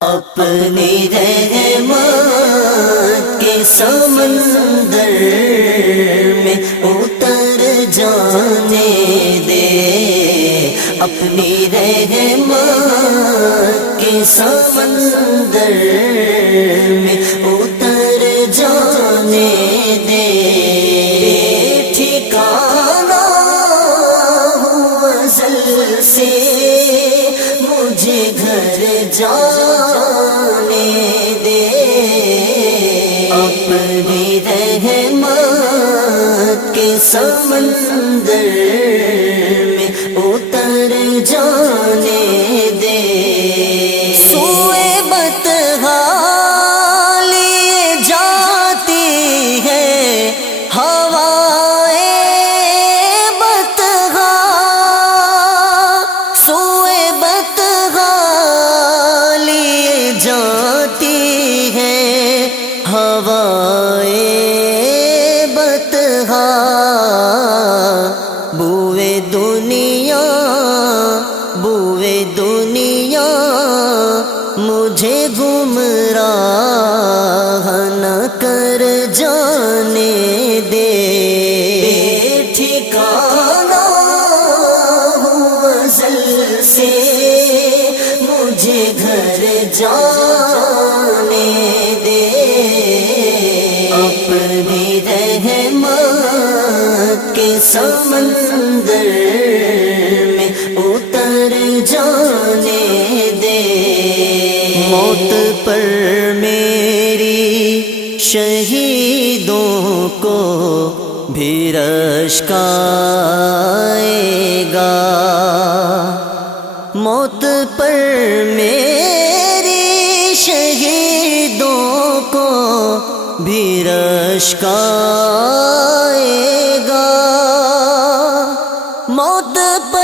اپنی رحمت کے سمندر میں اتر جانے دے، اپنی رحمت کے سمندر میں اتر جانے دے، ٹھکانا ہوا ازل سے مجھے گھر جانے دے، اپنی رحمت کے سمندر میں اتر جانے دے، سوئے بطحا لیے جاتی ہے ہوائے بطحا، سوئے بطحا لیے جاتی ہے ہوائے بطحا، بوئے دنیا بوئے دنیا مجھے گمراہ نہ کر جانے دے، ٹھکانا ہوا ازل سے مجھے گھر جانے دے، اپنی رحمت کے سمندر میں اتر جانے دے، موت پر میری شہیدوں کو بھی رشک آئے گا، موت پر میری شہیدوں کو بھی رشک آئے گا، موت پر